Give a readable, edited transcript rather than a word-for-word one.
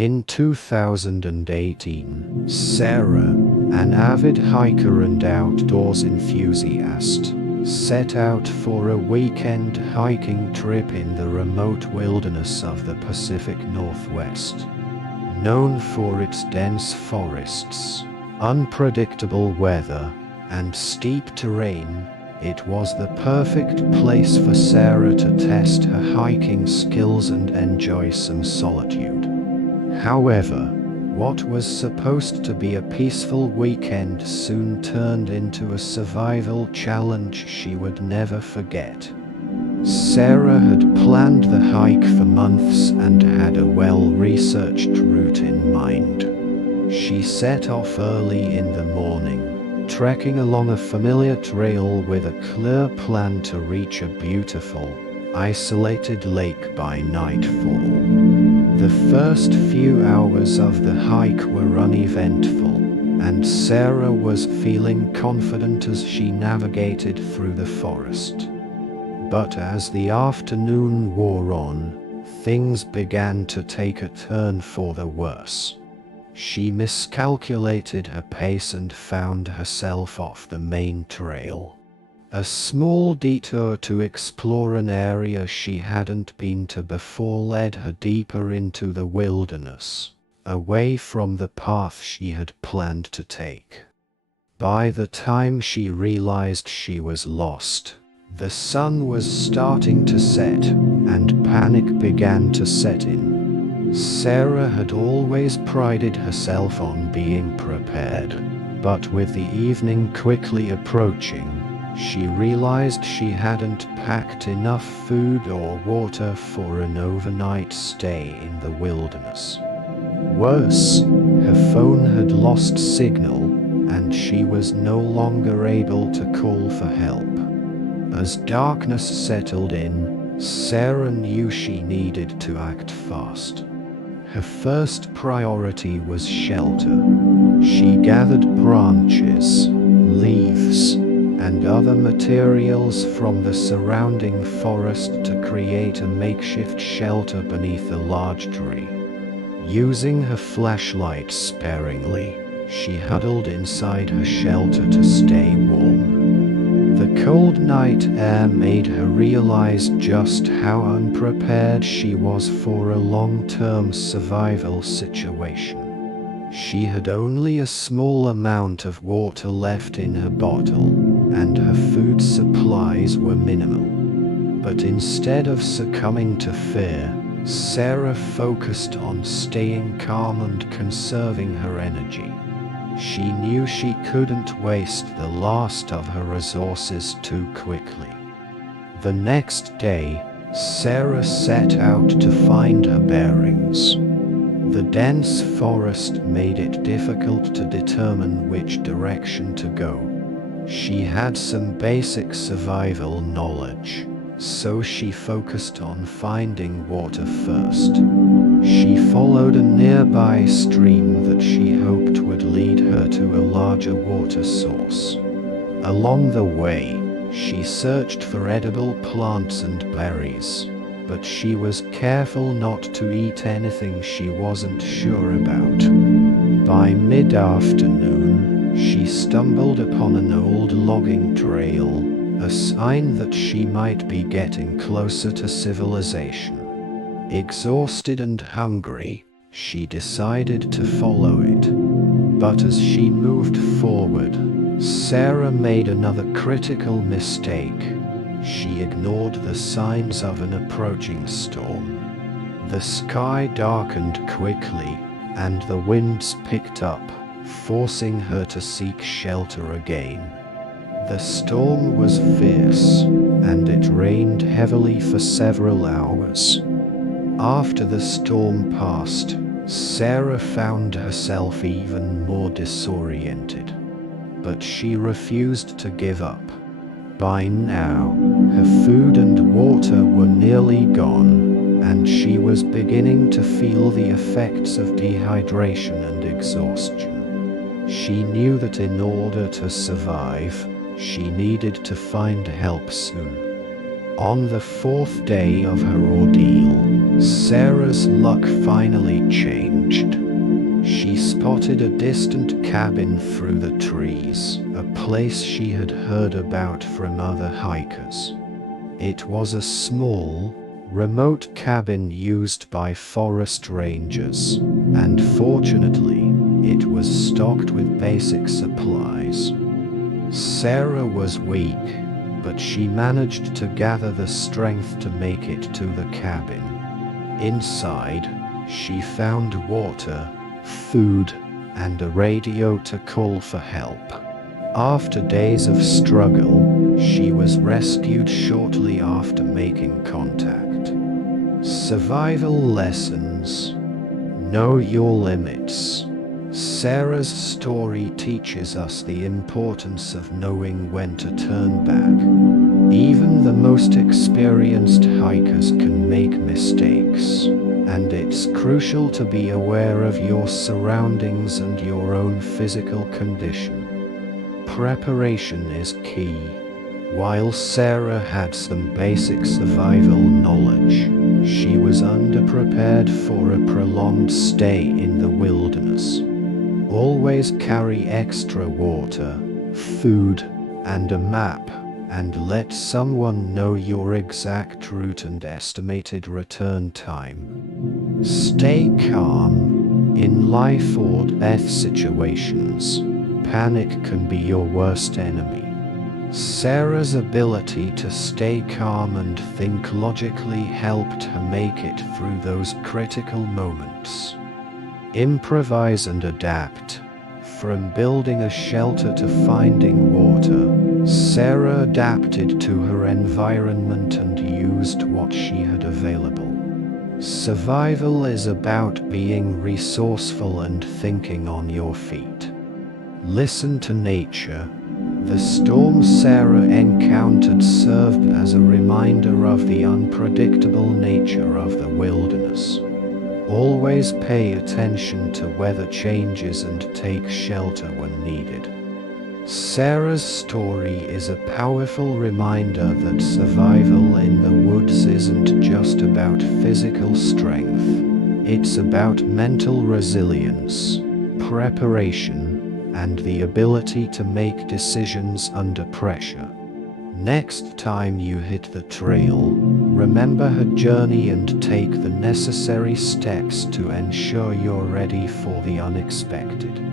In 2018, Sarah, an avid hiker and outdoors enthusiast, set out for a weekend hiking trip in the remote wilderness of the Pacific Northwest. Known for its dense forests, unpredictable weather, and steep terrain, it was the perfect place for Sarah to test her hiking skills and enjoy some solitude. However, what was supposed to be a peaceful weekend soon turned into a survival challenge she would never forget. Sarah had planned the hike for months and had a well-researched route in mind. She set off early in the morning, trekking along a familiar trail with a clear plan to reach a beautiful, isolated lake by nightfall. The first few hours of the hike were uneventful, and Sarah was feeling confident as she navigated through the forest. But as the afternoon wore on, things began to take a turn for the worse. She miscalculated her pace and found herself off the main trail. A small detour to explore an area she hadn't been to before led her deeper into the wilderness, away from the path she had planned to take. By the time she realized she was lost, the sun was starting to set, and panic began to set in. Sarah had always prided herself on being prepared, but with the evening quickly approaching, she realized she hadn't packed enough food or water for an overnight stay in the wilderness. Worse, her phone had lost signal, and she was no longer able to call for help. As darkness settled in, Sarah knew she needed to act fast. Her first priority was shelter. She gathered branches, leaves, and other materials from the surrounding forest to create a makeshift shelter beneath a large tree. Using her flashlight sparingly, she huddled inside her shelter to stay warm. The cold night air made her realize just how unprepared she was for a long-term survival situation. She had only a small amount of water left in her bottle, and her food supplies were minimal. But instead of succumbing to fear, Sarah focused on staying calm and conserving her energy. She knew she couldn't waste the last of her resources too quickly. The next day, Sarah set out to find her bearings. The dense forest made it difficult to determine which direction to go. She had some basic survival knowledge, so she focused on finding water first. She followed a nearby stream that she hoped would lead her to a larger water source. Along the way, she searched for edible plants and berries, but she was careful not to eat anything she wasn't sure about. By mid-afternoon, she stumbled upon an old logging trail, a sign that she might be getting closer to civilization. Exhausted and hungry, she decided to follow it. But as she moved forward, Sarah made another critical mistake. She ignored the signs of an approaching storm. The sky darkened quickly, and the winds picked up, forcing her to seek shelter again. The storm was fierce, and it rained heavily for several hours. After the storm passed, Sarah found herself even more disoriented. But she refused to give up. By now, her food and water were nearly gone, and she was beginning to feel the effects of dehydration and exhaustion. She knew that in order to survive, she needed to find help soon. On the fourth day of her ordeal, Sarah's luck finally changed. spotted a distant cabin through the trees, a place she had heard about from other hikers. It was a small, remote cabin used by forest rangers, and fortunately, it was stocked with basic supplies. Sarah was weak, but she managed to gather the strength to make it to the cabin. Inside, she found water, food, and a radio to call for help. After days of struggle, she was rescued shortly after making contact. Survival lessons. Know your limits. Sarah's story teaches us the importance of knowing when to turn back. Even the most experienced hikers can make mistakes, and it's crucial to be aware of your surroundings and your own physical condition. Preparation is key. While Sarah had some basic survival knowledge, she was underprepared for a prolonged stay in the wilderness. Always carry extra water, food, and a map, and let someone know your exact route and estimated return time. Stay calm. In life or death situations, panic can be your worst enemy. Sarah's ability to stay calm and think logically helped her make it through those critical moments. Improvise and adapt. From building a shelter to finding water, Sarah adapted to her environment and used what she had available. Survival is about being resourceful and thinking on your feet. Listen to nature. The storm Sarah encountered served as a reminder of the unpredictable nature of the wilderness. Always pay attention to weather changes and take shelter when needed. Sarah's story is a powerful reminder that survival in the woods isn't just about physical strength. It's about mental resilience, preparation, and the ability to make decisions under pressure. Next time you hit the trail, remember her journey and take the necessary steps to ensure you're ready for the unexpected.